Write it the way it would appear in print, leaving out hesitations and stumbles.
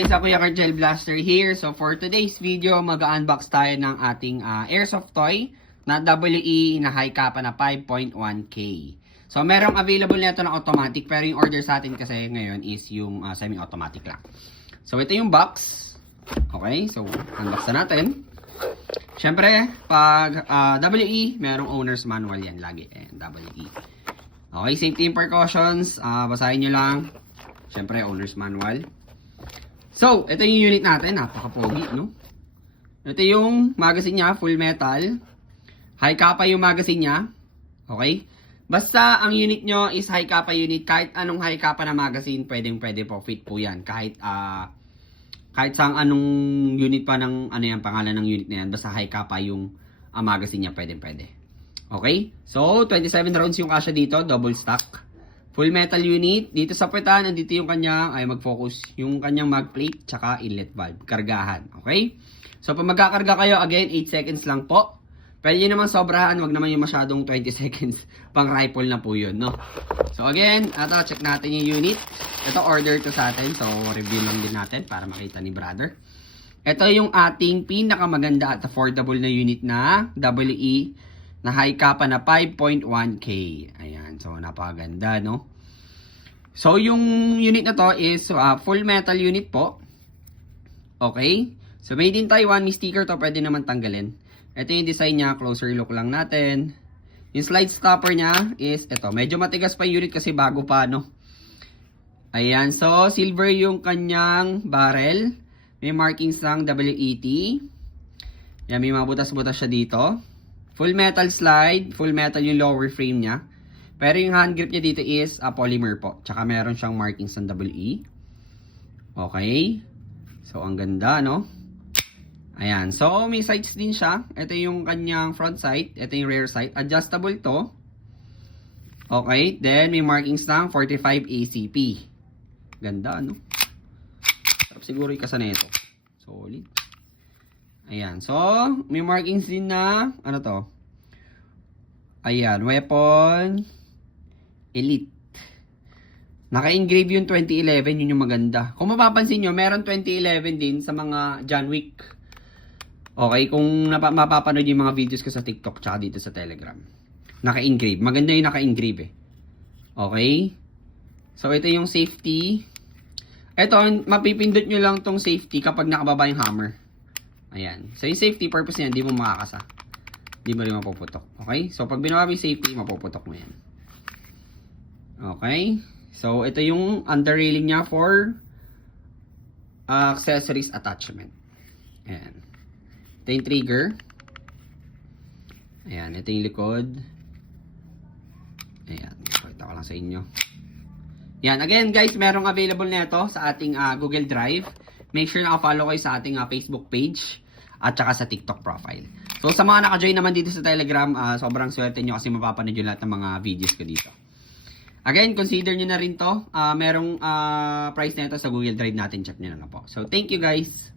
guys, ako yung Cargel Blaster here. So for today's video, mag-unbox tayo ng ating airsoft toy na WE na high kappa na 5.1K. So merong available nito na automatic, pero yung order sa atin kasi ngayon is yung semi-automatic lang. So ito yung box. Okay, so unbox na natin. Siyempre, pag WE, merong owner's manual yan lagi. WE. Okay, safety and precautions. Basahin nyo lang. Siyempre, owner's manual. So, ito yung unit natin. Napaka-pogi, no? Ito yung magazine niya, full metal. High kappa yung magazine niya. Okay? Basta ang unit nyo is high kappa unit. Kahit anong high kappa na magazine, pwede po. Fit po yan. Kahit sa anong unit pa ng, pangalan ng unit na yan. Basta high kappa yung magazine niya, pwede. Okay? So, 27 rounds yung kasya dito. Double stack. Full metal unit. Dito sa puwetan, nandito yung kanyang, mag-focus, yung kanyang mag plate, tsaka inlet valve. Kargahan. Okay? So, pag magkakarga kayo, again, 8 seconds lang po. Pwede nyo naman sobrahan, wag naman yung masyadong 20 seconds. Pang rifle na po yun, no? So, again, check natin yung unit. Ito, order to sa atin. So, review lang din natin para makita ni brother. Ito yung ating pinakamaganda at affordable na unit na WE na high kappa na 5.1K. Ayan. So, napakaganda, no? So, yung unit na to is full metal unit po. Okay? So, made in Taiwan. May sticker to. Pwede naman tanggalin. Ito yung design niya. Closer look lang natin. Yung slide stopper niya is ito. Medyo matigas pa yung unit kasi bago pa, no? Ayan. So, silver yung kanyang barrel. May markings ng WET. Ayan. May mga butas-butas siya dito. Full metal slide, full metal yung lower frame niya. Pero yung hand grip niya dito is polymer po. Tsaka meron siyang markings ng WE. Okay. So, ang ganda, no? Ayan. So, may sights din siya. Ito yung kanyang front sight. Ito yung rear sight. Adjustable to. Okay. Then, may markings ng 45 ACP. Ganda, no? Sarap siguro yung kasa na ito. Solid. Ayan. So, may markings din na, ayan, weapon, elite. Naka-engrave yung 2011, yun yung maganda. Kung mapapansin nyo, meron 2011 din sa mga John Wick. Okay, kung mapapanood yung mga videos ko sa TikTok tsaka dito sa Telegram. Naka-engrave. Maganda yung naka-engrave eh. Okay? So, ito yung safety. Ito, mapipindot nyo lang tong safety kapag nakababa yung hammer. Ayan. So, yung safety purpose niya, hindi mo makakasa. Hindi mo rin mapuputok. Okay? So, pag binawa mo yung safety, mapuputok mo yan. Okay? So, ito yung under railing niya for accessories attachment. Ayan. Ito yung trigger. Ayan. Ito yung likod. Ayan. Pakita ko lang sa inyo. Yan. Again, guys, merong available na ito sa ating Google Drive. Make sure naka-follow kayo sa ating Facebook page at saka sa TikTok profile. So, sa mga naka-join naman dito sa Telegram, sobrang swerte nyo kasi mapapanood yung lahat ng mga videos ko dito. Again, consider nyo na rin to. Merong price na ito sa Google Drive natin. Check nyo na po. So, thank you guys!